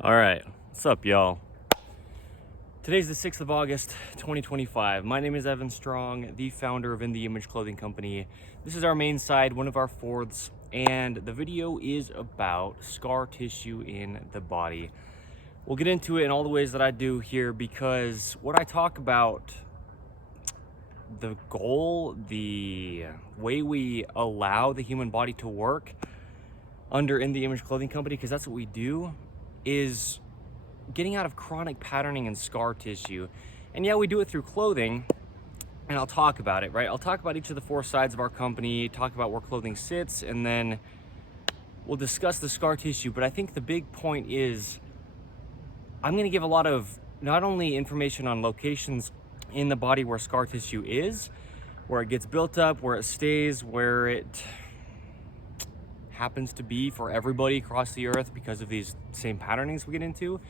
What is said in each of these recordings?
All right, what's up, y'all? Today's the 6th of August, 2025. My name is Evan Strong, the founder of In the Image Clothing Company. This is our main side, one of our fourths, and the video is about scar tissue in the body. We'll get into it in all the ways that I do here because what I talk about, the goal, the way we allow the human body to work under In the Image Clothing Company, because that's what we do, is getting out of chronic patterning and scar tissue. And yeah, we do it through clothing, and I'll talk about it, right? I'll talk about each of the four sides of our company, talk about where clothing sits, and then we'll discuss the scar tissue. But I think the big point is I'm going to give a lot of not only information on locations in the body where scar tissue is, where it gets built up, where it stays, where it happens to be for everybody across the earth because of these same patternings we get into,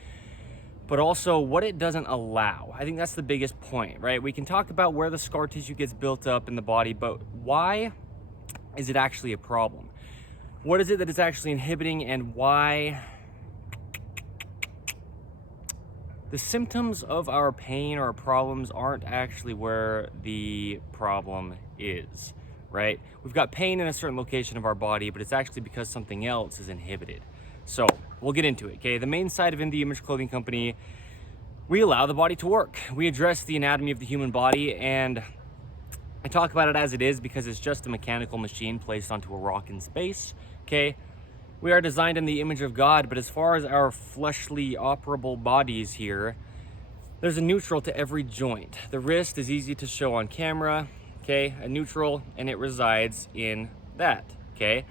but also what it doesn't allow. I think that's the biggest point, right? We can talk about where the scar tissue gets built up in the body, but why is it actually a problem? What is it that it's actually inhibiting, and why? The symptoms of our pain or our problems aren't actually where the problem is, right? We've got pain in a certain location of our body, but it's actually because something else is inhibited. So we'll get into it, okay? The main side of In the Image Clothing Company, we allow the body to work. We address the anatomy of the human body, and I talk about it as it is because it's just a mechanical machine placed onto a rock in space, okay? We are designed in the image of God, but as far as our fleshly operable bodies here, there's a neutral to every joint. The wrist is easy to show on camera, okay? A neutral, and it resides in that, okay?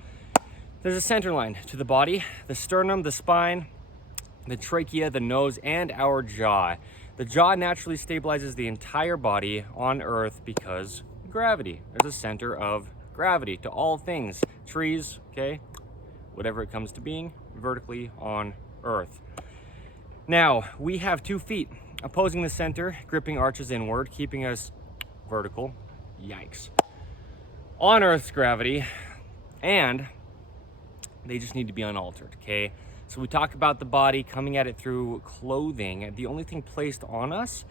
There's a center line to the body, the sternum, the spine, the trachea, the nose, and our jaw. The jaw naturally stabilizes the entire body on Earth because gravity. There's a center of gravity to all things. Trees, okay? Whatever it comes to being, vertically on Earth. Now, we have 2 feet opposing the center, gripping arches inward, keeping us vertical. Yikes. On Earth's gravity, and they just need to be unaltered, okay? So we talk about the body coming at it through clothing. The only thing placed on us,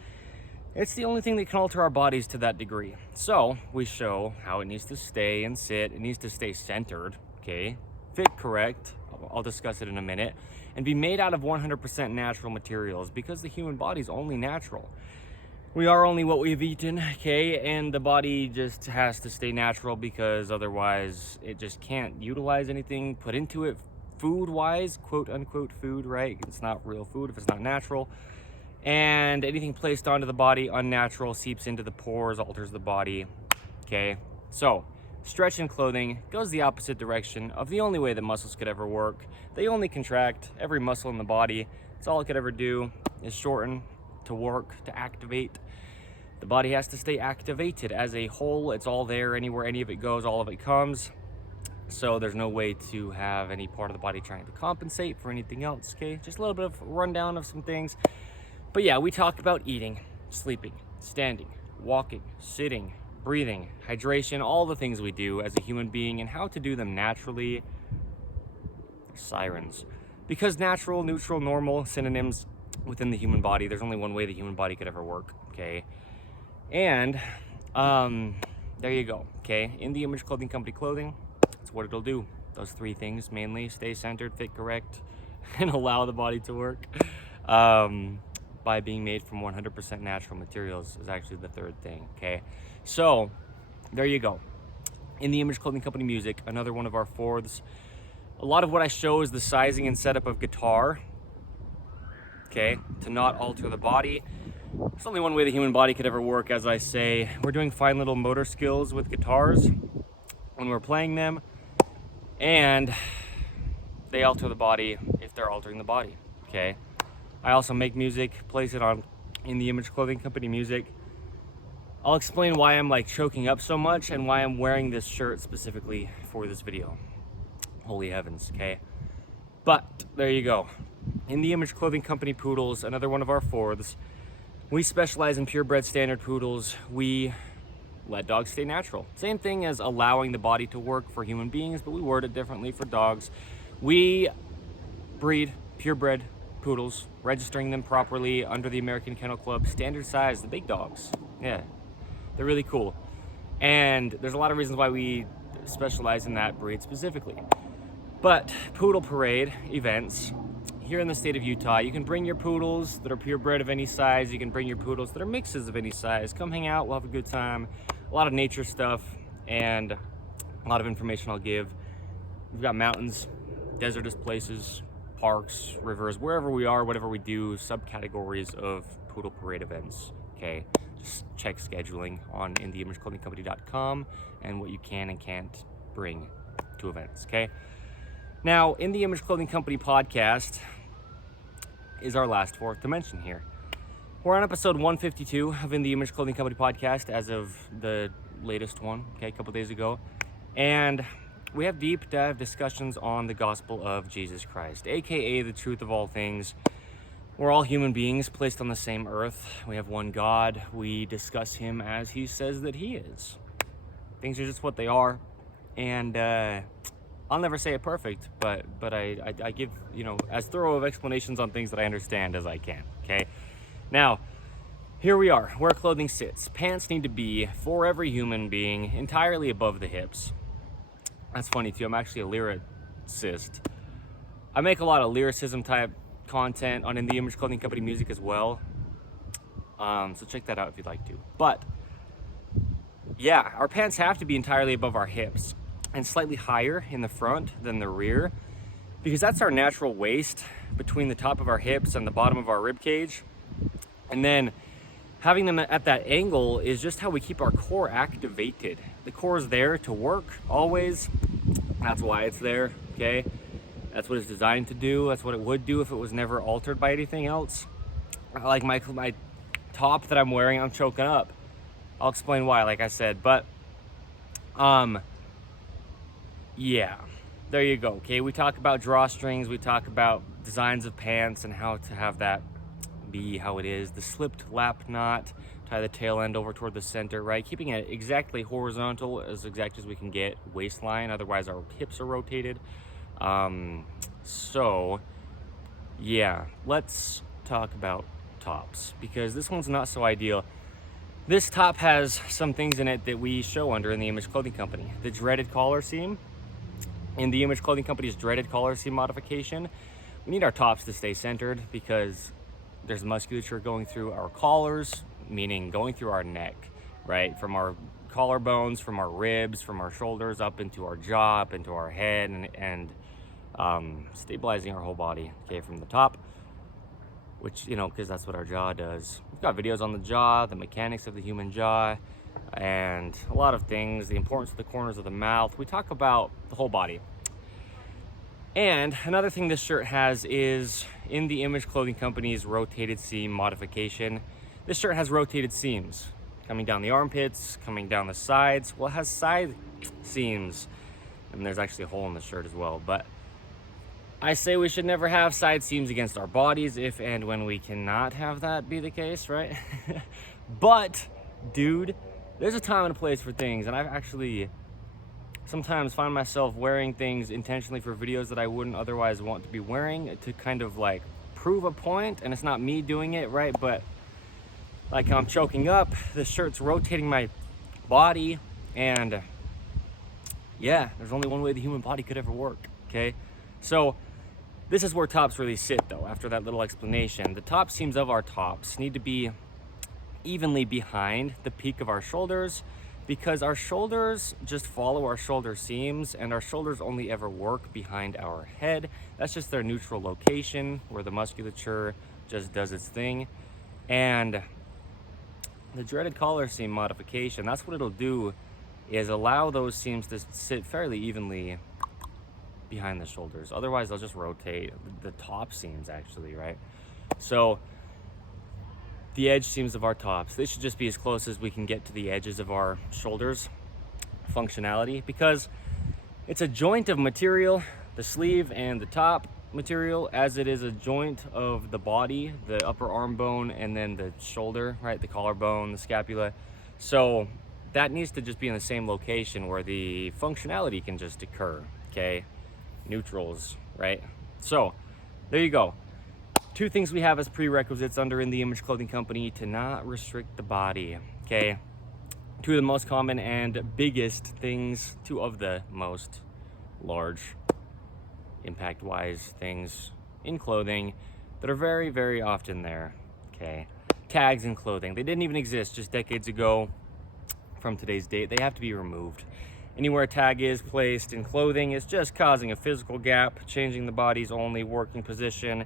it's the only thing that can alter our bodies to that degree. So we show how it needs to stay and sit. It needs to stay centered, okay? Fit correct, I'll discuss it in a minute, and be made out of 100% natural materials because the human body's only natural. We are only what we've eaten, okay? And the body just has to stay natural because otherwise it just can't utilize anything put into it food-wise, quote-unquote food, right? It's not real food if it's not natural. And anything placed onto the body unnatural seeps into the pores, alters the body, okay? So, stretch in clothing goes the opposite direction of the only way that muscles could ever work. They only contract. Every muscle in the body, it's all it could ever do is shorten to work, to activate. The body has to stay activated as a whole. It's all there. Anywhere any of it goes, all of it comes. So there's no way to have any part of the body trying to compensate for anything else, okay? Just a little bit of rundown of some things. But yeah, we talk about eating, sleeping, standing, walking, sitting, breathing, hydration, all the things we do as a human being and how to do them naturally. Sirens. Because natural, neutral, normal, synonyms within the human body. There's only one way the human body could ever work, okay? And there you go, okay? In the Image Clothing Company clothing, that's what it'll do. Those 3 things mainly: stay centered, fit correct, and allow the body to work. By being made from 100% natural materials is actually the 3rd thing, okay? So there you go. In the Image Clothing Company music, another one of our fourths. A lot of what I show is the sizing and setup of guitar, okay, to not alter the body. There's only one way the human body could ever work, as I say. We're doing fine little motor skills with guitars when we're playing them, and they alter the body if they're altering the body, okay? I also make music, place it on In the Image Clothing Company music. I'll explain why I'm like choking up so much and why I'm wearing this shirt specifically for this video. Holy heavens, okay? But there you go. In the Image Clothing Company poodles, another one of our fourths. We specialize in purebred standard poodles. We let dogs stay natural. Same thing as allowing the body to work for human beings, but we word it differently for dogs. We breed purebred poodles, registering them properly under the American Kennel Club standard size, the big dogs. Yeah, they're really cool. And there's a lot of reasons why we specialize in that breed specifically. But poodle parade events here in the state of Utah, you can bring your poodles that are purebred of any size. You can bring your poodles that are mixes of any size. Come hang out, we'll have a good time. A lot of nature stuff and a lot of information I'll give. We've got mountains, desertous places, parks, rivers, wherever we are, whatever we do, subcategories of poodle parade events, okay? Just check scheduling on InTheImageClothingCompany.com and what you can and can't bring to events, okay? Now, In the Image Clothing Company podcast is our last fourth dimension here. We're on episode 152 of In the Image Clothing Company podcast as of the latest one, okay, a couple days ago. And we have deep dive discussions on the gospel of Jesus Christ, aka the truth of all things. We're all human beings placed on the same earth. We have one God. We discuss him as he says that he is. Things are just what they are. And I'll never say it perfect, but I give, as thorough of explanations on things that I understand as I can, okay? Now, here we are, where clothing sits. Pants need to be, for every human being, entirely above the hips. That's funny too, I'm actually a lyricist. I make a lot of lyricism type content on In the Image Clothing Company music as well. So check that out if you'd like to. But, yeah, our pants have to be entirely above our hips and slightly higher in the front than the rear, because that's our natural waist between the top of our hips and the bottom of our rib cage. And then having them at that angle is just how we keep our core activated. The core is there to work always. That's why it's there, okay? That's what it's designed to do. That's what it would do if it was never altered by anything else. Like my top that I'm wearing, I'm choking up. I'll explain why, like I said, but yeah, there you go, okay? We talk about drawstrings, we talk about designs of pants and how to have that be how it is. The slipped lap knot, tie the tail end over toward the center, right? Keeping it exactly horizontal, as exact as we can get, waistline, otherwise our hips are rotated. So, yeah, let's talk about tops, because this one's not so ideal. This top has some things in it that we show under In the Image Clothing Company. The dreaded collar seam. In the Image Clothing Company's dreaded collar seam modification, we need our tops to stay centered because there's musculature going through our collars, meaning going through our neck, right? From our collarbones, from our ribs, from our shoulders, up into our jaw, up into our head, and stabilizing our whole body, okay, from the top, which, because that's what our jaw does. We've got videos on the jaw, the mechanics of the human jaw, and a lot of things, the importance of the corners of the mouth. We talk about the whole body. And another thing this shirt has is In the Image Clothing Company's rotated seam modification. This shirt has rotated seams coming down the armpits, coming down the sides. Well, it has side seams, and there's actually a hole in the shirt as well. But I say we should never have side seams against our bodies if and when we cannot have that be the case, right? But, dude, there's a time and a place for things, and I've actually sometimes find myself wearing things intentionally for videos that I wouldn't otherwise want to be wearing to kind of like prove a point, and it's not me doing it, right? But like I'm choking up, the shirt's rotating my body, and yeah, there's only one way the human body could ever work, okay? So this is where tops really sit though, after that little explanation. The top seams of our tops need to be evenly behind the peak of our shoulders, because our shoulders just follow our shoulder seams, and our shoulders only ever work behind our head. That's just their neutral location where the musculature just does its thing. And the dreaded collar seam modification, that's what it'll do, is allow those seams to sit fairly evenly behind the shoulders. Otherwise they'll just rotate the top seams actually, right? So the edge seams of our tops, they should just be as close as we can get to the edges of our shoulders functionality, because it's a joint of material, the sleeve and the top material, as it is a joint of the body, the upper arm bone, and then the shoulder, right? The collarbone, the scapula. So that needs to just be in the same location where the functionality can just occur, okay? Neutrals, right? So there you go. Two things we have as prerequisites under In the Image Clothing Company to not restrict the body, okay? Two of the most common and biggest things, two of the most large impact-wise things in clothing that are very, very often there, okay? Tags in clothing. They didn't even exist just decades ago from today's date. They have to be removed. Anywhere a tag is placed in clothing is just causing a physical gap, changing the body's only working position,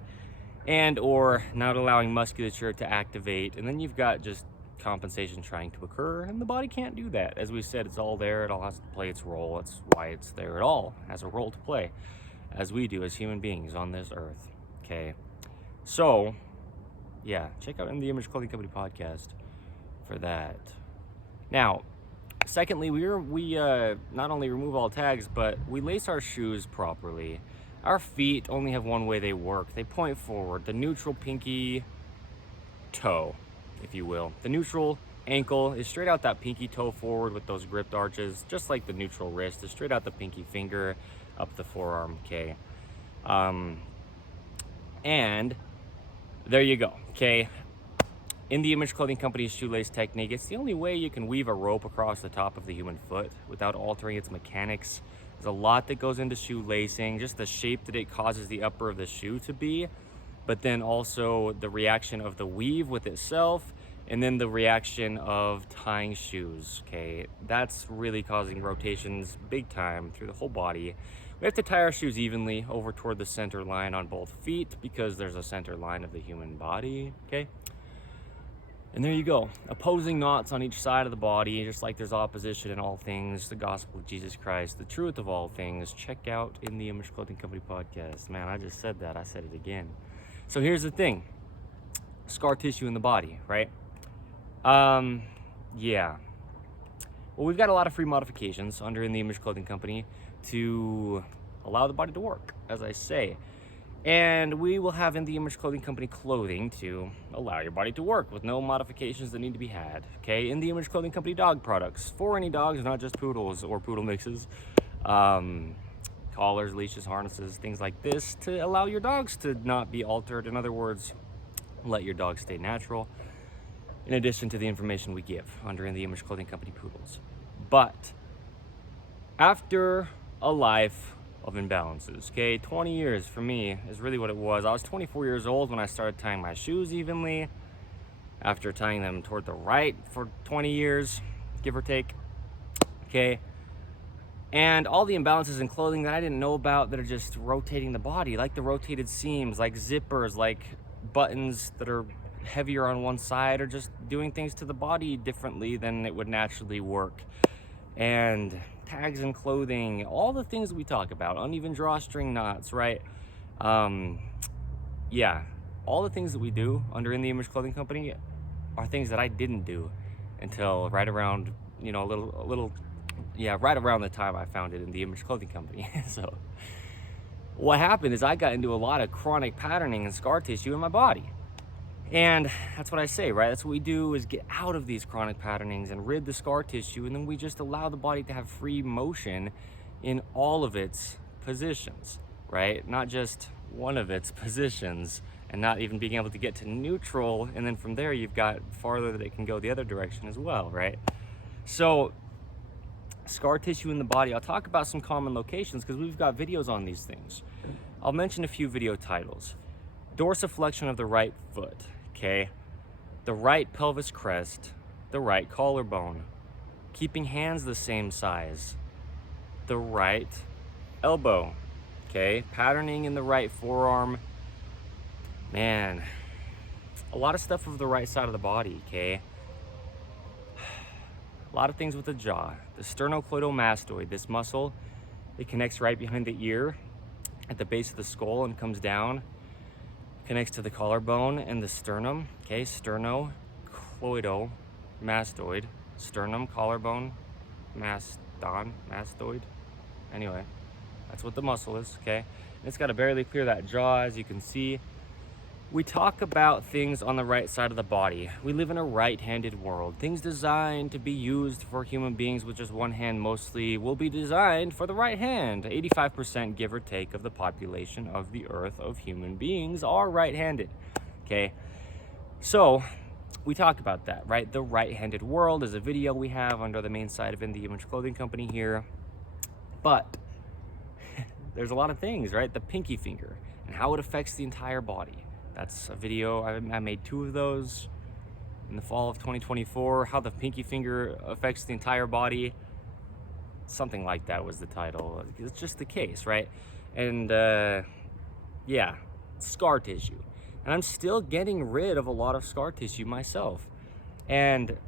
and or not allowing musculature to activate. And then you've got just compensation trying to occur, and the body can't do that. As we said, it's all there. It all has to play its role. That's why it's there at all. It has a role to play, as we do as human beings on this earth, okay? So, yeah, check out In the Image Clothing Company podcast for that. Now, secondly, we not only remove all tags, but we lace our shoes properly. Our feet only have one way they work. They point forward, the neutral pinky toe, if you will. The neutral ankle is straight out that pinky toe forward with those gripped arches, just like the neutral wrist is straight out the pinky finger up the forearm, okay? And there you go, okay? In the Image Clothing Company's shoelace technique, it's the only way you can weave a rope across the top of the human foot without altering its mechanics. There's a lot that goes into shoelacing, just the shape that it causes the upper of the shoe to be, but then also the reaction of the weave with itself, and then the reaction of tying shoes, okay? That's really causing rotations big time through the whole body. We have to tie our shoes evenly over toward the center line on both feet because there's a center line of the human body, okay? And there you go, opposing knots on each side of the body, just like there's opposition in all things, the gospel of Jesus Christ, the truth of all things. Check out In the Image Clothing Company podcast. Man, I just said that, I said it again. So here's the thing, scar tissue in the body, right? Yeah. Well, we've got a lot of free modifications under In the Image Clothing Company to allow the body to work, as I say. And we will have In the Image Clothing Company clothing to allow your body to work with no modifications that need to be had, okay? In the Image Clothing Company dog products for any dogs, not just poodles or poodle mixes. Collars, leashes, harnesses, things like this to allow your dogs to not be altered. In other words, let your dog stay natural, in addition to the information we give under In the Image Clothing Company poodles. But after a life of imbalances, okay, 20 years for me is really what it was. I was 24 years old when I started tying my shoes evenly, after tying them toward the right for 20 years, give or take, okay? And all the imbalances in clothing that I didn't know about that are just rotating the body, like the rotated seams, like zippers, like buttons that are heavier on one side, or just doing things to the body differently than it would naturally work. And tags in clothing, all the things that we talk about, uneven drawstring knots, right? Yeah, all the things that we do under In the Image Clothing Company are things that I didn't do until right around, right around the time I founded In the Image Clothing Company. So what happened is I got into a lot of chronic patterning and scar tissue in my body. And that's what I say, right? That's what we do, is get out of these chronic patternings and rid the scar tissue, and then we just allow the body to have free motion in all of its positions, right? Not just one of its positions, and not even being able to get to neutral, and then from there you've got farther that it can go the other direction as well, right? So scar tissue in the body, I'll talk about some common locations because we've got videos on these things. I'll mention a few video titles. Dorsiflexion of the right foot, okay? The right pelvis crest, the right collarbone, keeping hands the same size, the right elbow, okay? Patterning in the right forearm. Man, a lot of stuff of the right side of the body, okay? A lot of things with the jaw. The sternocleidomastoid, this muscle, it connects right behind the ear at the base of the skull and comes down, connects to the collarbone and the sternum, okay? Sternocleidomastoid, sternum, collarbone, mastoid. Anyway, that's what the muscle is, okay? And it's got to barely clear that jaw, as you can see. We talk about things on the right side of the body. We live in a right-handed world. Things designed to be used for human beings with just one hand mostly will be designed for the right hand. 85%, give or take, of the population of the earth of human beings are right-handed. Okay, so we talk about that, right? The right-handed world is a video we have under the main site of In The Image Clothing Company here. But there's a lot of things, right? The pinky finger and how it affects the entire body. That's a video, I made 2 of those in the fall of 2024. How the pinky finger affects the entire body. Something like that was the title. It's just the case, right? And yeah, scar tissue. And I'm still getting rid of a lot of scar tissue myself. And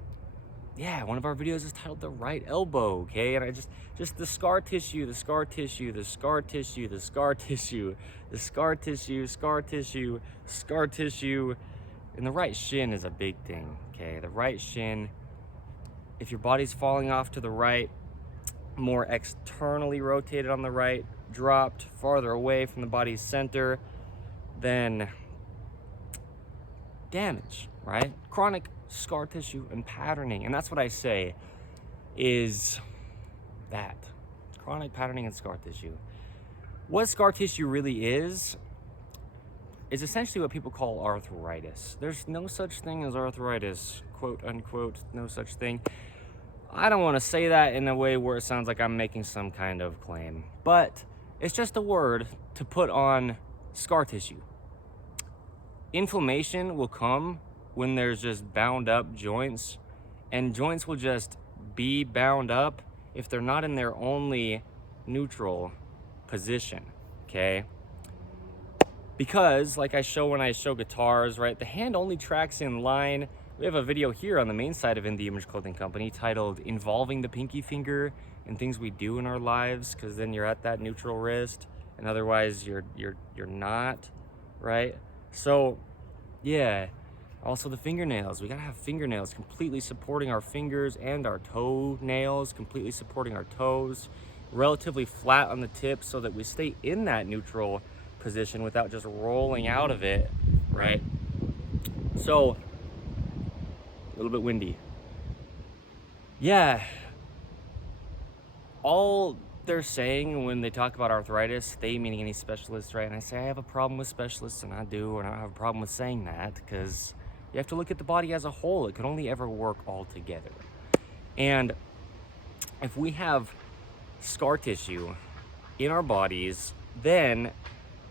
yeah, one of our videos is titled The Right Elbow, okay? And I just the scar tissue, the scar tissue, the scar tissue, the scar tissue, the scar tissue, scar tissue, scar tissue. And the right shin is a big thing, okay? The right shin, if your body's falling off to the right, more externally rotated on the right, dropped farther away from the body's center, then damage, right? Chronic scar tissue and patterning. And that's what I say is that chronic patterning and scar tissue. What scar tissue really is essentially what people call arthritis. There's no such thing as arthritis, quote unquote, no such thing. I don't want to say that in a way where it sounds like I'm making some kind of claim, but it's just a word to put on scar tissue. Inflammation will come when there's just bound up joints, and joints will just be bound up if they're not in their only neutral position, okay? Because like I show when I show guitars, right, the hand only tracks in line. We have a video here on the main site of In The Image Clothing Company titled Involving the Pinky Finger and Things We Do in Our Lives, because then you're at that neutral wrist and otherwise you're not, right? So yeah, also the fingernails. We gotta have fingernails completely supporting our fingers and our toe nails, completely supporting our toes, relatively flat on the tip so that we stay in that neutral position without just rolling out of it, right? So, a little bit windy. Yeah, all they're saying when they talk about arthritis, they meaning any specialists, right? And I say I have a problem with specialists, and I do, and I don't have a problem with saying that because you have to look at the body as a whole. It can only ever work all together. And if we have scar tissue in our bodies, then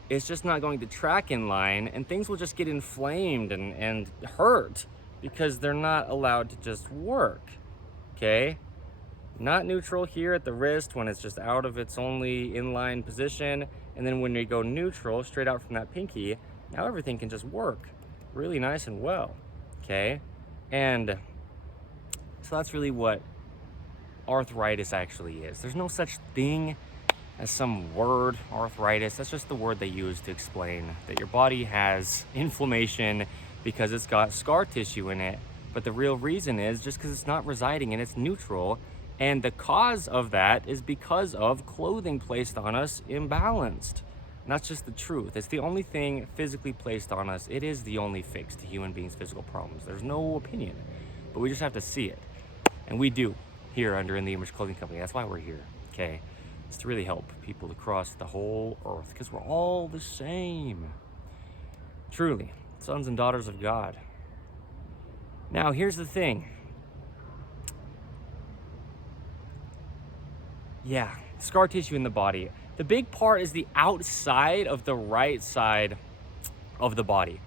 it's just not going to track in line, and things will just get inflamed and hurt because they're not allowed to just work, okay? Not neutral here at the wrist when it's just out of its only inline position, and then when we go neutral, straight out from that pinky, now everything can just work really nice and well, okay? And so that's really what arthritis actually is. There's no such thing as some word, arthritis. That's just the word they use to explain that your body has inflammation because it's got scar tissue in it. But the real reason is just because it's not residing in its neutral. And the cause of that is because of clothing placed on us imbalanced. And that's just the truth. It's the only thing physically placed on us. It is the only fix to human beings' physical problems. There's no opinion, but we just have to see it. And we do here under In The Image Clothing Company. That's why we're here, okay? It's to really help people across the whole earth because we're all the same. Truly, sons and daughters of God. Now, here's the thing. Yeah, scar tissue in the body. The big part is the outside of the right side of the body.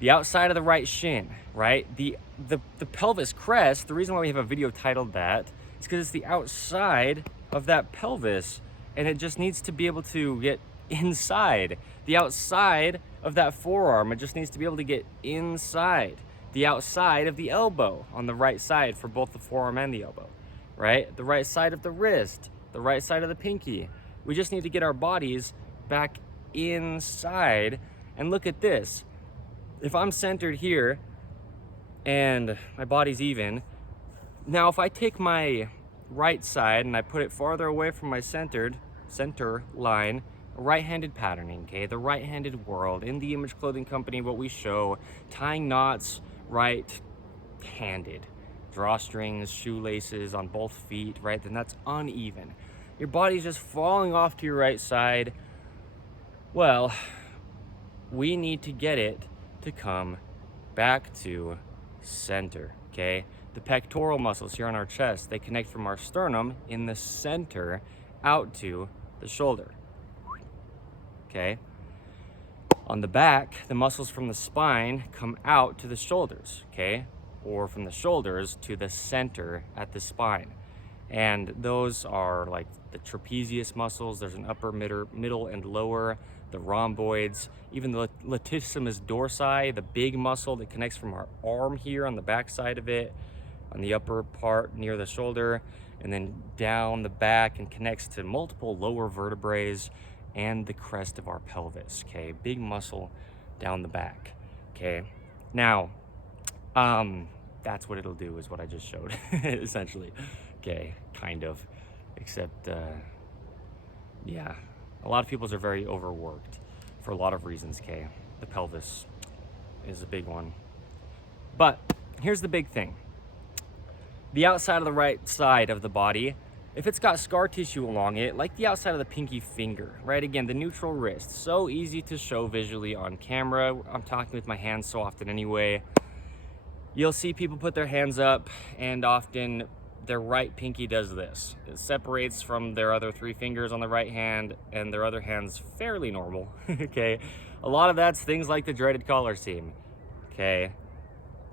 The outside of the right shin, right? The pelvis crest, the reason why we have a video titled that is because it's the outside of that pelvis, and it just needs to be able to get inside. The outside of that forearm, it just needs to be able to get inside. The outside of the elbow on the right side for both the forearm and the elbow, right? The right side of the wrist, the right side of the pinky. We just need to get our bodies back inside. And look at this. If I'm centered here and my body's even, now if I take my right side and I put it farther away from my center line, right-handed patterning, okay? The right-handed world. In the Image Clothing Company, what we show, tying knots right-handed. Drawstrings, shoelaces on both feet, right? Then that's uneven. Your body's just falling off to your right side. Well, we need to get it to come back to center, okay? The pectoral muscles here on our chest, they connect from our sternum in the center out to the shoulder, okay? On the back, the muscles from the spine come out to the shoulders, okay? Or from the shoulders to the center at the spine. And those are like the trapezius muscles. There's an upper, middle, and lower, the rhomboids, even the latissimus dorsi, the big muscle that connects from our arm here on the back side of it, on the upper part near the shoulder, and then down the back and connects to multiple lower vertebrae and the crest of our pelvis, okay? Big muscle down the back, okay? Now, that's what it'll do, is what I just showed, essentially. Okay, kind of, except, yeah, a lot of people are very overworked for a lot of reasons, okay? The pelvis is a big one. But here's the big thing. The outside of the right side of the body, if it's got scar tissue along it, like the outside of the pinky finger, right? Again, the neutral wrist, so easy to show visually on camera. I'm talking with my hands so often anyway. You'll see people put their hands up, and often their right pinky does this. It separates from their other 3 fingers on the right hand, and their other hand's fairly normal, okay? A lot of that's things like the dreaded collar seam, okay?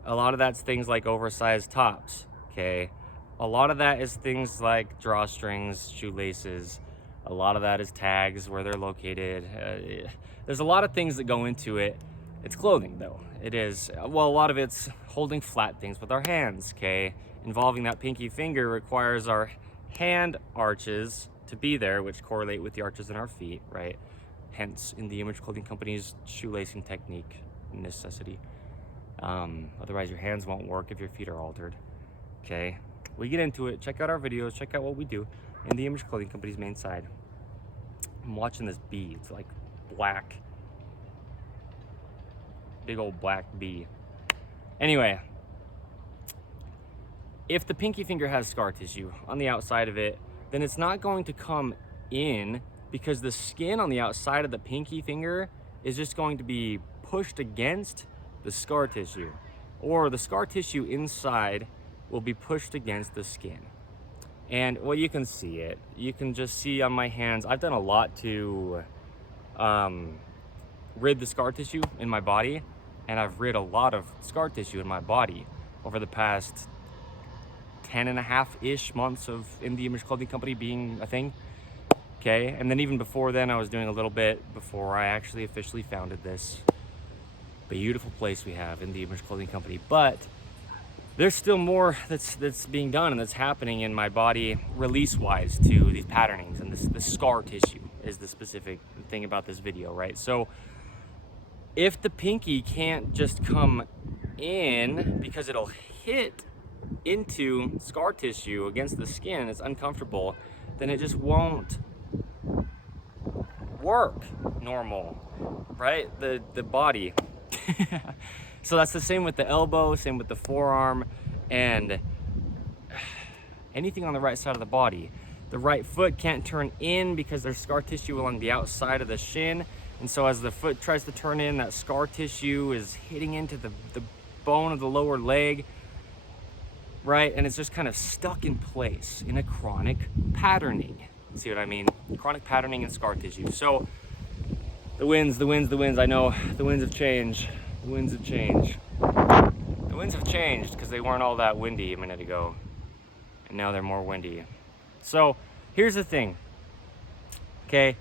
A lot of that's things like oversized tops, okay? A lot of that is things like drawstrings, shoelaces. A lot of that is tags, where they're located. There's a lot of things that go into it. It's clothing, though. It is. Well, a lot of it's holding flat things with our hands, okay? Involving that pinky finger requires our hand arches to be there, which correlate with the arches in our feet, right? Hence, in the Image Clothing Company's shoelacing technique necessity. Otherwise, your hands won't work if your feet are altered, okay? We get into it. Check out our videos. Check out what we do in the Image Clothing Company's main side. I'm watching this bee. It's like black. Big old black bee. Anyway, if the pinky finger has scar tissue on the outside of it, then it's not going to come in, because the skin on the outside of the pinky finger is just going to be pushed against the scar tissue, or the scar tissue inside will be pushed against the skin. And well, you can see it. You can just see on my hands, I've done a lot to rid the scar tissue in my body, and I've rid a lot of scar tissue in my body over the past 10.5-ish months of In the Image Clothing Company being a thing, okay? And then even before then, I was doing a little bit before I actually officially founded this beautiful place we have in the Image Clothing Company. But there's still more that's being done and that's happening in my body release-wise to these patternings, and this scar tissue is the specific thing about this video, right? So if the pinky can't just come in because it'll hit into scar tissue against the skin, it's uncomfortable, then it just won't work normal, right? The body. So that's the same with the elbow, same with the forearm, and anything on the right side of the body. The right foot can't turn in because there's scar tissue along the outside of the shin, and so as the foot tries to turn in, that scar tissue is hitting into the bone of the lower leg, right? And it's just kind of stuck in place in a chronic patterning. See what I mean? Chronic patterning and scar tissue. So the winds, I know the winds have changed. The winds have changed. The winds have changed because they weren't all that windy a minute ago, and now they're more windy. So here's the thing, okay?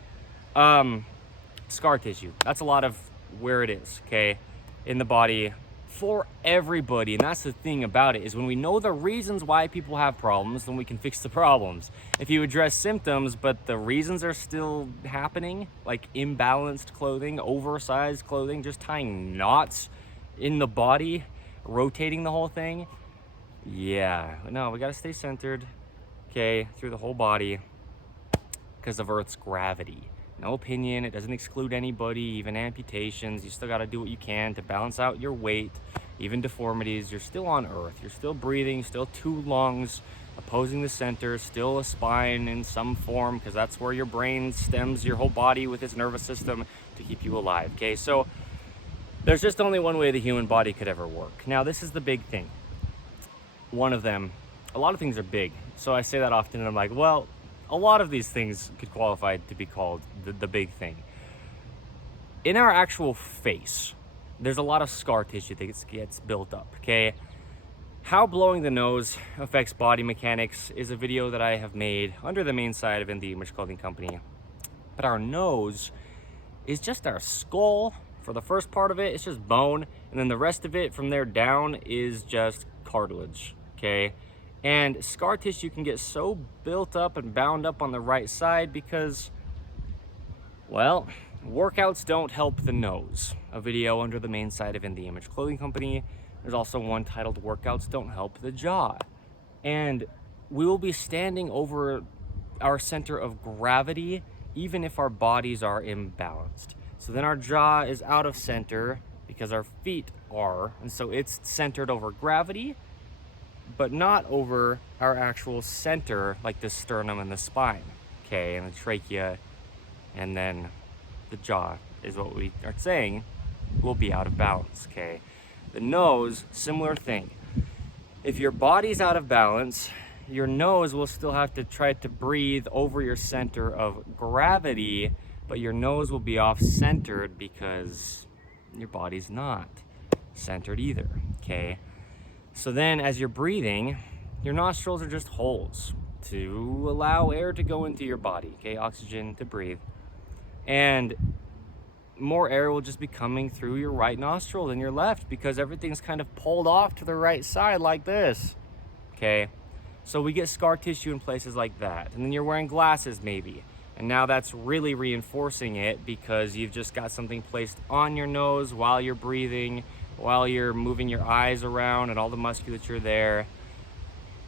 Scar tissue, that's a lot of where it is, okay, in the body for everybody. And that's the thing about it, is when we know the reasons why people have problems, then we can fix the problems. If you address symptoms but the reasons are still happening, like imbalanced clothing, oversized clothing, just tying knots in the body, rotating the whole thing, yeah, no, we got to stay centered, okay, through the whole body because of Earth's gravity. no opinion. It doesn't exclude anybody, even amputations. You still got to do what you can to balance out your weight, even deformities. You're still on Earth. You're still breathing, still 2 lungs opposing the center, still a spine in some form, because that's where your brain stems your whole body with its nervous system to keep you alive. Okay, so there's just only one way the human body could ever work. Now, this is the big thing. One of them, a lot of things are big. So I say that often, and I'm like, well, a lot of these things could qualify to be called the big thing. In our actual face, there's a lot of scar tissue that gets built up, okay? How blowing the nose affects body mechanics is a video that I have made under the main side of In the Image Clothing Company. But our nose is just our skull. For the first part of it, it's just bone, and then the rest of it from there down is just cartilage, okay? And scar tissue can get so built up and bound up on the right side because, well, workouts don't help the nose. A video under the main side of In the Image Clothing Company. There's also one titled Workouts Don't Help the Jaw. And we will be standing over our center of gravity even if our bodies are imbalanced. So then our jaw is out of center because our feet are, and so it's centered over gravity, but not over our actual center, like the sternum and the spine, okay, and the trachea, and then the jaw is what we are saying will be out of balance, okay? The nose, similar thing. If your body's out of balance, your nose will still have to try to breathe over your center of gravity, but your nose will be off-centered because your body's not centered either, okay? So then as you're breathing, your nostrils are just holes to allow air to go into your body, okay? Oxygen to breathe. And more air will just be coming through your right nostril than your left because everything's kind of pulled off to the right side like this, okay? So we get scar tissue in places like that. And then you're wearing glasses maybe. And now that's really reinforcing it because you've just got something placed on your nose while you're breathing, while you're moving your eyes around and all the musculature there.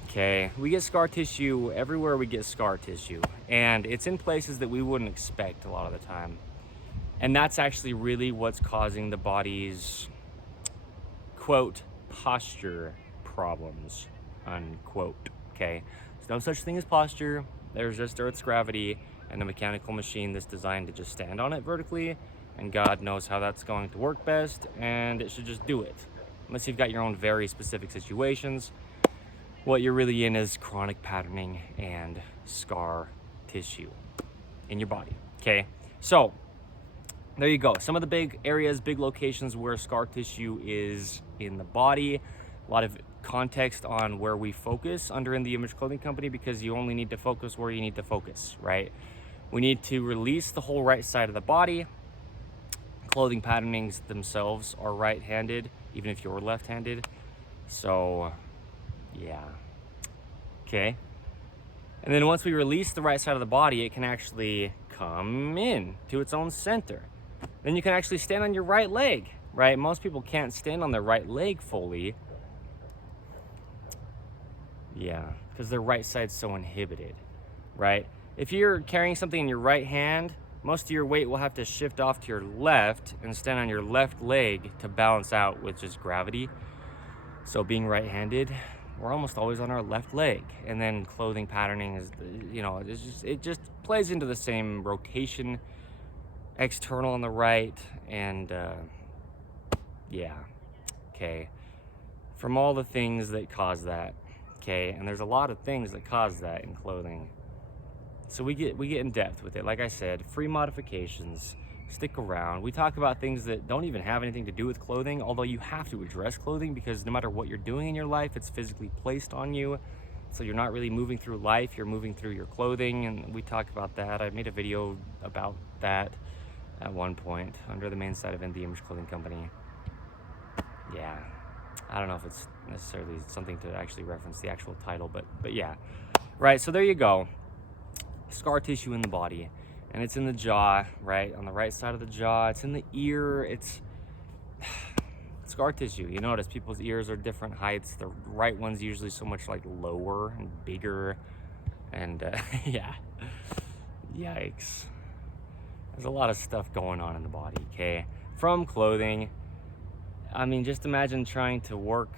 Okay, we get scar tissue everywhere we get scar tissue. And it's in places that we wouldn't expect a lot of the time. And that's actually really what's causing the body's, quote, posture problems, unquote, okay? There's no such thing as posture. There's just Earth's gravity and a mechanical machine that's designed to just stand on it vertically, and God knows how that's going to work best, and it should just do it. Unless you've got your own very specific situations, what you're really in is chronic patterning and scar tissue in your body, okay? So, there you go. Some of the big areas, big locations where scar tissue is in the body. A lot of context on where we focus under In the Image Clothing Company because you only need to focus where you need to focus, right? We need to release the whole right side of the body. Clothing patternings themselves are right-handed, even if you're left-handed. So, yeah. Okay. And then once we release the right side of the body, it can actually come in to its own center. Then you can actually stand on your right leg, right? Most people can't stand on their right leg fully. Yeah, because their right side's so inhibited, right? If you're carrying something in your right hand, most of your weight will have to shift off to your left and stand on your left leg to balance out with just gravity. So being right-handed, we're almost always on our left leg. And then clothing patterning is, it just plays into the same rotation, external on the right, and yeah, okay. From all the things that cause that, okay, and there's a lot of things that cause that in clothing. So we get in depth with it. Like I said, free modifications, stick around. We talk about things that don't even have anything to do with clothing, although you have to address clothing because no matter what you're doing in your life, it's physically placed on you. So you're not really moving through life, you're moving through your clothing, and we talk about that. I made a video about that at one point under the main side of In the Image Clothing Company. Yeah, I don't know if it's necessarily something to actually reference the actual title, but yeah. Right, so there you go. Scar tissue in the body, and it's in the jaw, right? On the right side of the jaw, it's in the ear, it's scar tissue. You notice people's ears are different heights. The right one's usually so much like lower and bigger, and yeah, yikes. There's a lot of stuff going on in the body, okay? From clothing. I mean, just imagine trying to work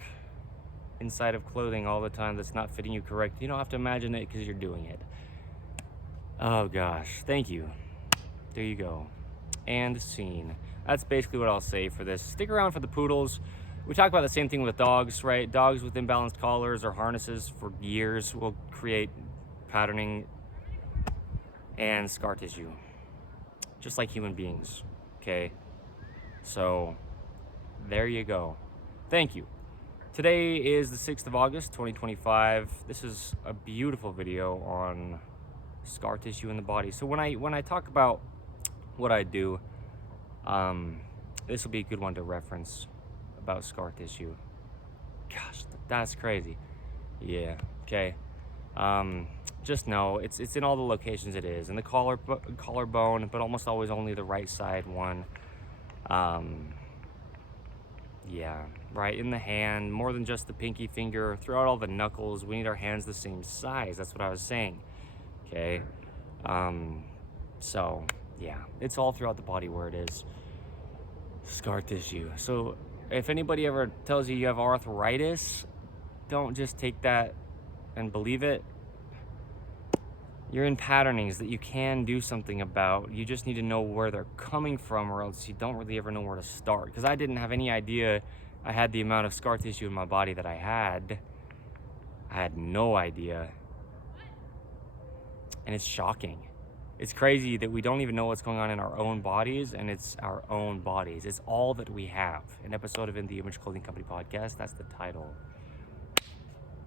inside of clothing all the time that's not fitting you correct. You don't have to imagine it because you're doing it. Oh gosh, thank you. There you go. And scene. That's basically what I'll say for this. Stick around for the poodles. We talk about the same thing with dogs, right? Dogs with imbalanced collars or harnesses for years will create patterning and scar tissue, just like human beings, okay? So there you go. Thank you. Today is the 6th of August, 2025. This is a beautiful video on scar tissue in the body. So when I talk about what I do, this will be a good one to reference about scar tissue. Gosh, that's crazy. Yeah, okay. Just know it's in all the locations it is. In the collarbone, but almost always only the right side one. Yeah, right in the hand, more than just the pinky finger. Throughout all the knuckles, we need our hands the same size. That's what I was saying, okay? So, yeah, it's all throughout the body where it is. Scar tissue. So if anybody ever tells you you have arthritis, don't just take that and believe it. You're in patternings that you can do something about. You just need to know where they're coming from, or else you don't really ever know where to start. Because I didn't have any idea I had the amount of scar tissue in my body that I had. I had no idea. And it's shocking. It's crazy that we don't even know what's going on in our own bodies, and it's our own bodies. It's all that we have. An episode of In the Image Clothing Company podcast, that's the title.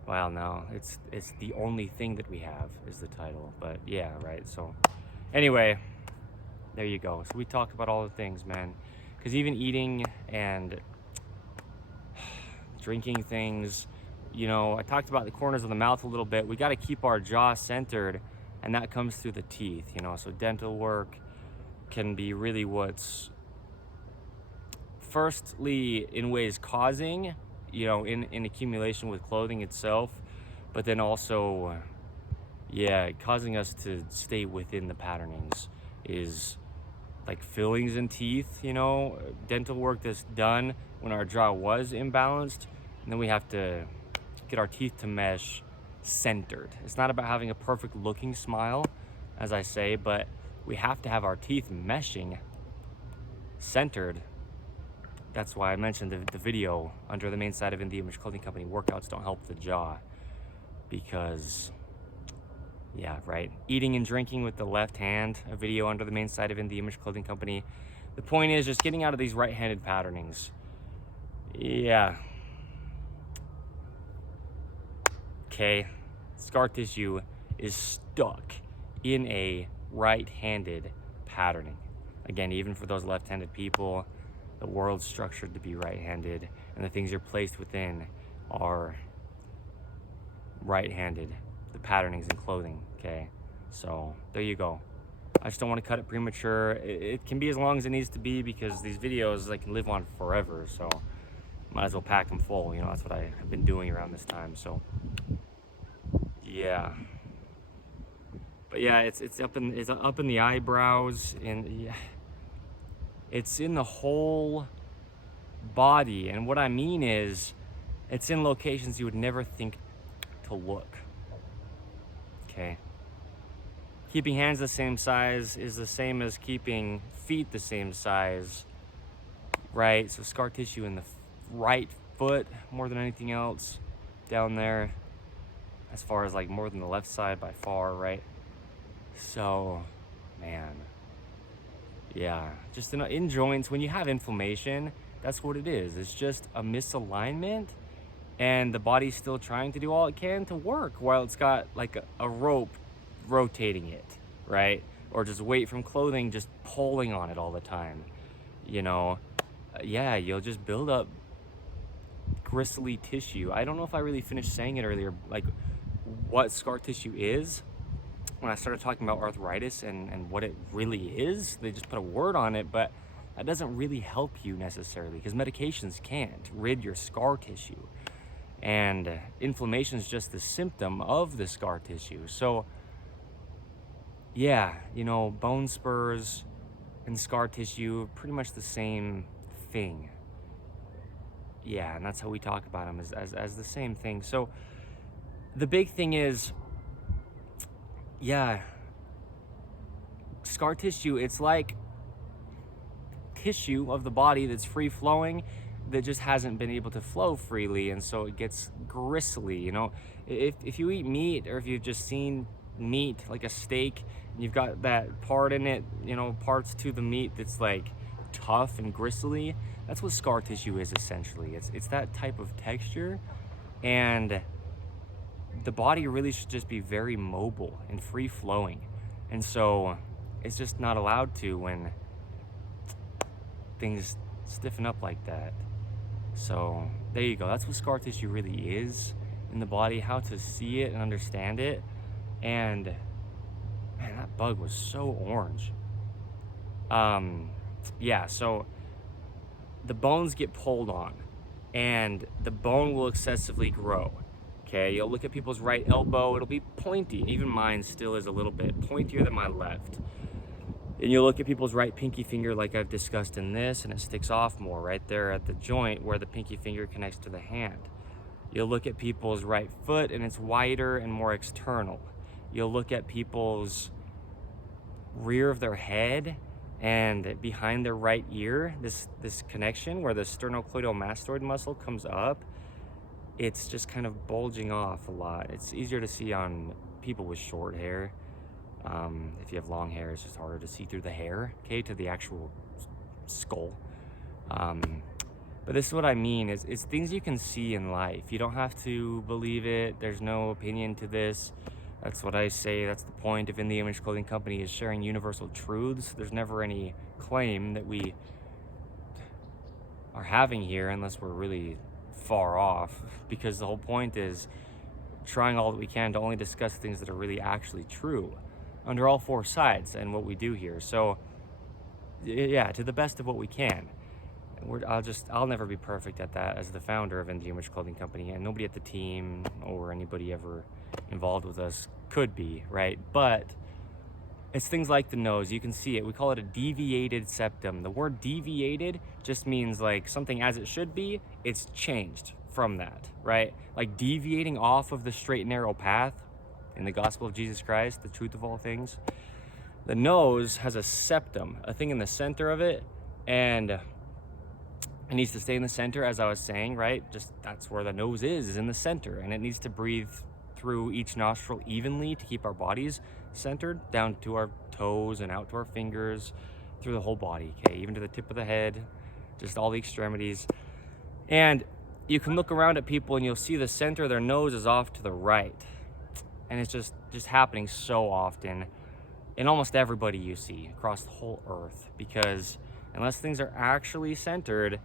Well, no, it's the only thing that we have is the title, but yeah, right. So anyway, there you go. So we talk about all the things, man, because even eating and drinking things, you know, I talked about the corners of the mouth a little bit. We got to keep our jaw centered, and that comes through the teeth, you know. So dental work can be really what's firstly in ways causing, you know, in accumulation with clothing itself, but then also, yeah, causing us to stay within the patternings is like fillings in teeth, you know, dental work that's done when our jaw was imbalanced, and then we have to get our teeth to mesh centered. It's not about having a perfect looking smile, as I say, but we have to have our teeth meshing centered. That's why I mentioned the video under the main side of In the Image Clothing Company, workouts don't help the jaw, because yeah, right, eating and drinking with the left hand, a video under the main side of In the Image Clothing Company. The point is just getting out of these right-handed patternings. Yeah. Okay, scar tissue is stuck in a right-handed patterning. Again, even for those left-handed people, the world's structured to be right-handed, and the things you're placed within are right-handed, the patternings in clothing, okay? So there you go. I just don't want to cut it premature. It can be as long as it needs to be, because these videos, they can live on forever, so might as well pack them full. You know, that's what I have been doing around this time. So yeah, but yeah, it's up in the eyebrows, and yeah, it's in the whole body. And what I mean is, it's in locations you would never think to look. Okay, keeping hands the same size is the same as keeping feet the same size, right? So scar tissue in the right foot more than anything else down there, as far as like more than the left side by far, right? So man, yeah, just in joints, when you have inflammation, that's what it is. It's just a misalignment, and the body's still trying to do all it can to work while it's got like a rope rotating it, right? Or just weight from clothing just pulling on it all the time, you know. Yeah, you'll just build up gristly tissue. I don't know if I really finished saying it earlier, like what scar tissue is. When I started talking about arthritis and what it really is, they just put a word on it, but that doesn't really help you necessarily, because medications can't rid your scar tissue, and inflammation is just the symptom of the scar tissue. So yeah, you know, bone spurs, and scar tissue, pretty much the same thing. Yeah, and that's how we talk about them, as the same thing. So the big thing is, yeah, scar tissue, it's like tissue of the body that's free flowing that just hasn't been able to flow freely, and so it gets gristly. If you eat meat, or if you've just seen meat like a steak, and you've got that part in it, parts to the meat that's like tough and gristly, that's what scar tissue is essentially. It's that type of texture, and the body really should just be very mobile and free flowing, and so it's just not allowed to when things stiffen up like that. So there you go. That's what scar tissue really is in the body, how to see it and understand it. And man, that bug was so orange. Yeah, so the bones get pulled on, and the bone will excessively grow. Okay, you'll look at people's right elbow, it'll be pointy. Even mine still is a little bit pointier than my left. And you'll look at people's right pinky finger, like I've discussed in this, and it sticks off more right there at the joint where the pinky finger connects to the hand. You'll look at people's right foot, and it's wider and more external. You'll look at people's rear of their head and behind their right ear, this connection where the sternocleidomastoid muscle comes up, it's just kind of bulging off a lot. It's easier to see on people with short hair. If you have long hair, it's just harder to see through the hair, okay, to the actual skull. But this is what I mean, is it's things you can see in life. You don't have to believe it. There's no opinion to this. That's what I say. That's the point of In the Image Clothing Company, is sharing universal truths. There's never any claim that we are having here unless we're really far off, because the whole point is trying all that we can to only discuss things that are really actually true under all four sides and what we do here. So yeah, to the best of what we can. I'll never be perfect at that as the founder of In the Image Clothing Company, and nobody at the team or anybody ever involved with us could be, right? But it's things like the nose. You can see it. We call it a deviated septum. The word deviated just means like something as it should be, it's changed from that, right? Like deviating off of the straight and narrow path in the gospel of Jesus Christ, the truth of all things. The nose has a septum, a thing in the center of it, and it needs to stay in the center, as I was saying, right? Just that's where the nose is in the center, and it needs to breathe through each nostril evenly to keep our bodies centered down to our toes and out to our fingers, through the whole body, okay, even to the tip of the head, just all the extremities. And you can look around at people and you'll see the center of their nose is off to the right, and it's just happening so often in almost everybody you see across the whole earth, because unless things are actually centered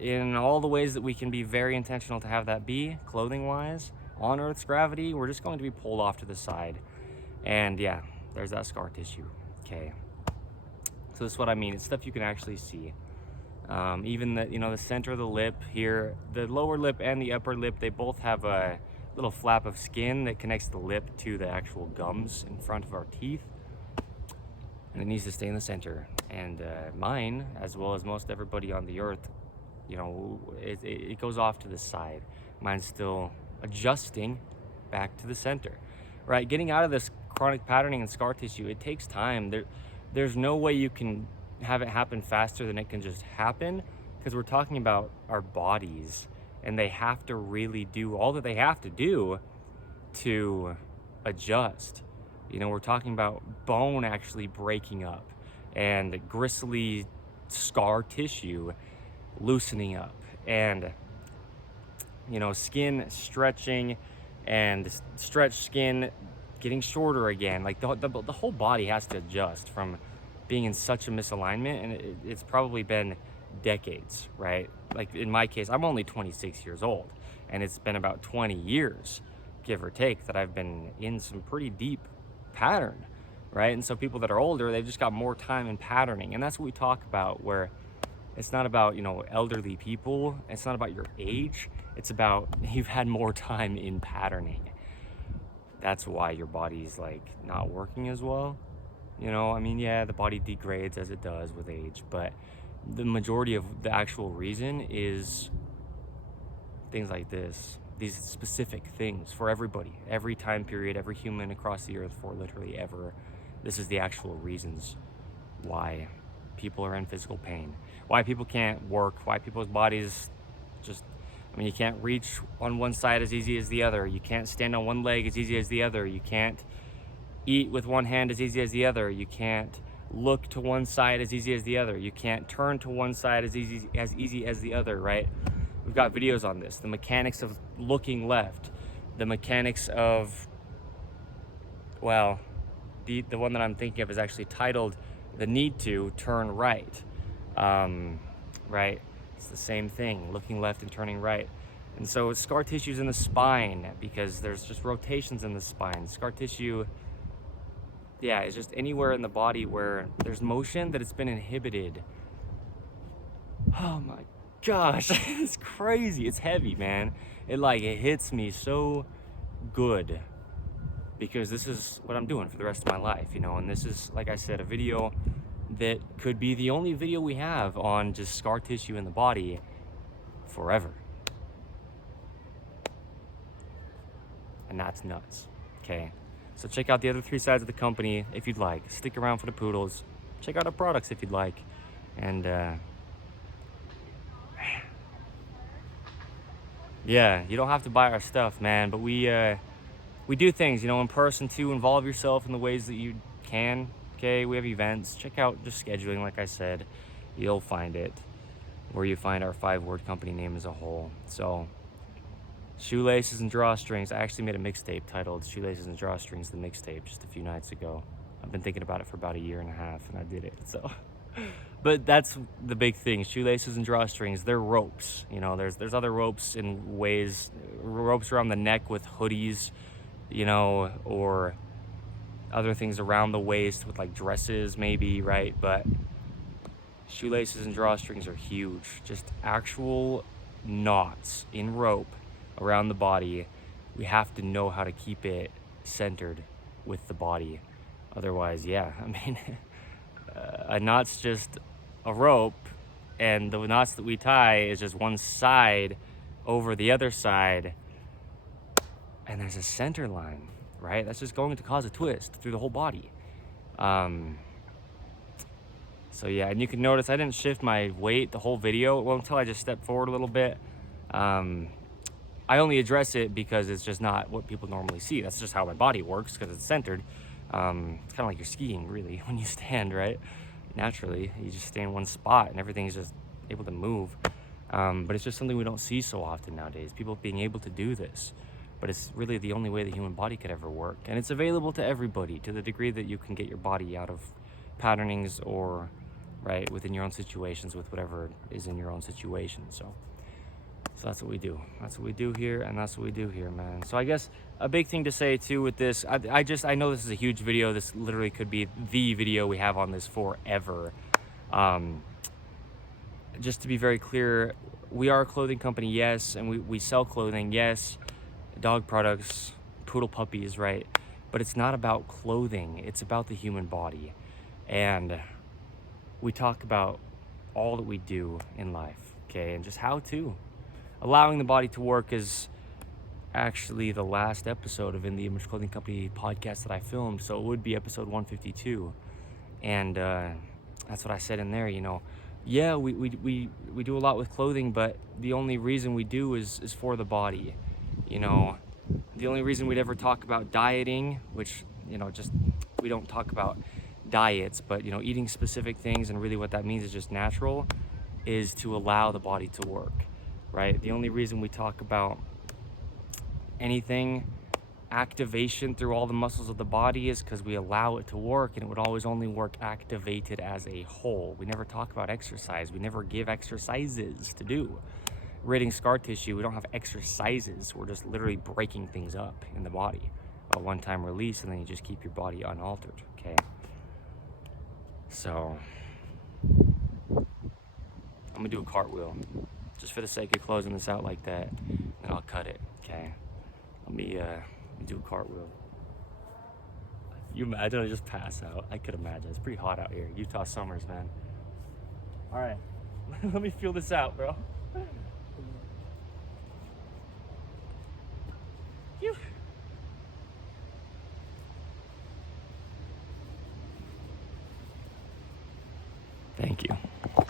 in all the ways that we can be very intentional to have that be, clothing wise, on Earth's gravity, we're just going to be pulled off to the side. And yeah, there's that scar tissue, okay? So this is what I mean. It's stuff you can actually see. Even the center of the lip here, the lower lip and the upper lip, they both have a little flap of skin that connects the lip to the actual gums in front of our teeth. And it needs to stay in the center. And mine, as well as most everybody on the earth, it goes off to the side. Mine's still adjusting back to the center, right? Getting out of this chronic patterning and scar tissue, it takes time. There's no way you can have it happen faster than it can just happen, because we're talking about our bodies, and they have to really do all that they have to do to adjust. We're talking about bone actually breaking up and gristly scar tissue loosening up, and skin stretching and stretched skin getting shorter again. Like the whole body has to adjust from being in such a misalignment, and it's probably been decades, right? Like in my case, I'm only 26 years old, and it's been about 20 years, give or take, that I've been in some pretty deep pattern, right? And so people that are older, they've just got more time in patterning, and that's what we talk about, where it's not about elderly people, it's not about your age, it's about you've had more time in patterning. That's why your body's like not working as well. You know, I mean, yeah, the body degrades as it does with age, but the majority of the actual reason is things like this, these specific things for everybody, every time period, every human across the earth for literally ever. This is the actual reasons why people are in physical pain, why people can't work, why people's bodies just, I mean, you can't reach on one side as easy as the other. You can't stand on one leg as easy as the other. You can't eat with one hand as easy as the other. You can't look to one side as easy as the other. You can't turn to one side as easy as the other, right? We've got videos on this. The mechanics of looking left, the mechanics of, well, the one that I'm thinking of is actually titled "The Need to Turn Right." Right? It's the same thing, looking left and turning right. And so scar tissue's in the spine because there's just rotations in the spine. Scar tissue, yeah, it's just anywhere in the body where there's motion that it's been inhibited. Oh my gosh, it's crazy. It's heavy, man. It hits me so good because this is what I'm doing for the rest of my life, you know, and this is, like I said, a video that could be the only video we have on just scar tissue in the body forever. And that's nuts, okay? So check out the other 3 sides of the company if you'd like. Stick around for the poodles. Check out our products if you'd like. And yeah, you don't have to buy our stuff, man, but we do things, you know, in person to involve yourself in the ways that you can. Okay, we have events. Check out just scheduling, like I said. You'll find it where you find our 5-word company name as a whole. So, shoelaces and drawstrings. I actually made a mixtape titled Shoelaces and Drawstrings, the mixtape, just a few nights ago. I've been thinking about it for about 1.5 years, and I did it, so. But that's the big thing, shoelaces and drawstrings, they're ropes. You know, there's other ropes in ways, ropes around the neck with hoodies, you know, or other things around the waist with like dresses maybe, right? But shoelaces and drawstrings are huge. Just actual knots in rope around the body. We have to know how to keep it centered with the body. Otherwise, yeah, I mean, a knot's just a rope, and the knots that we tie is just one side over the other side, and there's a center line, right? That's just going to cause a twist through the whole body. So yeah, and you can notice I didn't shift my weight the whole video, well, until I just stepped forward a little bit. I only address it because it's just not what people normally see. That's just how my body works, because it's centered. It's kind of like you're skiing, really, when you stand, right? Naturally, you just stay in one spot and everything is just able to move. But it's just something we don't see so often nowadays, people being able to do this. But it's really the only way the human body could ever work. And it's available to everybody to the degree that you can get your body out of patternings or, right, within your own situations with whatever is in your own situation. So that's what we do. That's what we do here, and that's what we do here, man. So I guess a big thing to say too with this, I know this is a huge video. This literally could be the video we have on this forever. Just to be very clear, we are a clothing company, yes, and we sell clothing, yes, dog products, poodle puppies, right? But it's not about clothing. It's about the human body. And we talk about all that we do in life, okay, and just how to. Allowing the body to work is actually the last episode of In the Image Clothing Company podcast that I filmed, so it would be episode 152. And that's what I said in there, you know. Yeah, we do a lot with clothing, but the only reason we do is for the body, you know. The only reason we'd ever talk about dieting, which, you know, just, we don't talk about diets, but, you know, eating specific things, and really what that means is just natural, is to allow the body to work, right? The only reason we talk about anything, activation through all the muscles of the body, is because we allow it to work, and it would always only work activated as a whole. We never talk about exercise. We never give exercises to do. Ridding scar tissue, we don't have exercises. We're just literally breaking things up in the body. A one-time release, and then you just keep your body unaltered, okay? So I'm gonna do a cartwheel just for the sake of closing this out like that, and I'll cut it, okay? Let me do a cartwheel. You imagine I just pass out? I could imagine. It's pretty hot out here. Utah summers, man. All right, let me feel this out, bro. Phew. Thank you. I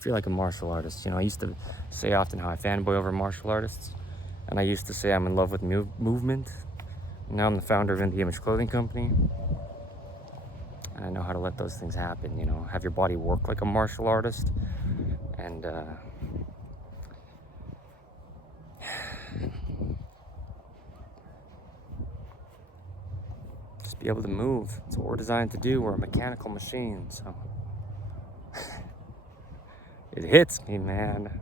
feel like a martial artist. You know, I used to say often how I fanboy over martial artists, and I used to say I'm in love with movement. Now I'm the founder of InTheImageClothingCompany, and I know how to let those things happen. You know, have your body work like a martial artist, and just be able to move. That's what we're designed to do. We're a mechanical machine, so it hits me, man.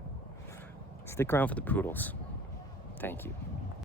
Stick around for the poodles. Thank you.